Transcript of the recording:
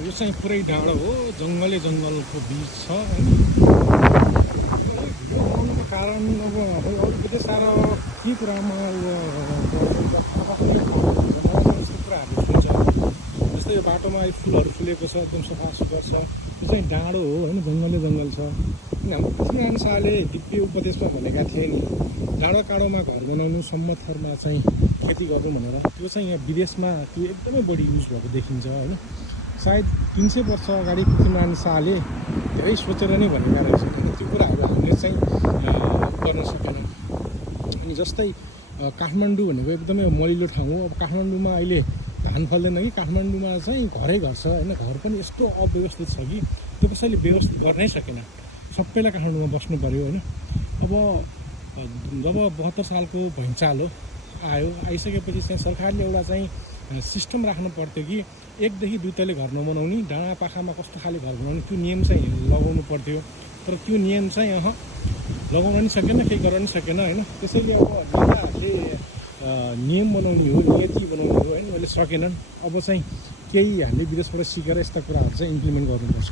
यो चाहिँ पुरै डाँडो हो, जङ्गलको बिच छ होइन। भिडियो बनाउनुको कारण अब अरू विशेष साह्रो के कुरामा आफूले यस्तो कुराहरू सुन्छ। जस्तै यो बाटोमा यो फुलहरू फुलेको छ, एकदम सफा सुग्घर छ। यो चाहिँ डाँडो हो होइन, जङ्गल छ। अनि हाम्रो पृथ्वीनारायण शाहले दिव्य उपदेशमा भनेका थिए नि, डाँडो काँडोमा घर बनाउनु, सम्मतहरूमा चाहिँ खेती गर्नु भनेर। त्यो चाहिँ यहाँ विदेशमा त्यो एकदमै बढी युज भएको देखिन्छ होइन। सायद 300 वर्ष अगाडि पृथ्वीनारायण शाहले धेरै सोचेर नै भनेका रहेछ, त्यो कुराहरू हामीले चाहिँ गर्न सकेनौँ। अनि जस्तै काठमाडौँ भनेको एकदमै मलिलो ठाउँ हो। अब काठमाडौँमा अहिले धान फल्दैन कि, काठमाडौँमा चाहिँ घरै घर छ होइन। घर पनि यस्तो अव्यवस्थित छ कि त्यो कसैले व्यवस्थित गर्नै सकेन। सबैलाई काठमाडौँमा बस्नु पऱ्यो होइन। अब जब 72 सालको भैँचालो आइसकेपछि चाहिँ सरकारले एउटा चाहिँ सिस्टम राख्नु पर्थ्यो कि 1 देखि 2 तले घर नबनाउने, डाँडा पाखामा कस्तो खाले घर बनाउने, त्यो नियम चाहिँ लगाउनु पर्थ्यो। तर त्यो नियम चाहिँ लगाउन नि सकेन, केही गर्न नि सकेन होइन। त्यसैले अब नेताहरूले नियम बनाउने हो, नीति बनाउने हो होइन, अहिले सकेनन्। अब चाहिँ केही हामीले विदेशबाट सिकेर यस्ता कुराहरू चाहिँ इम्प्लिमेन्ट गर्नुपर्छ।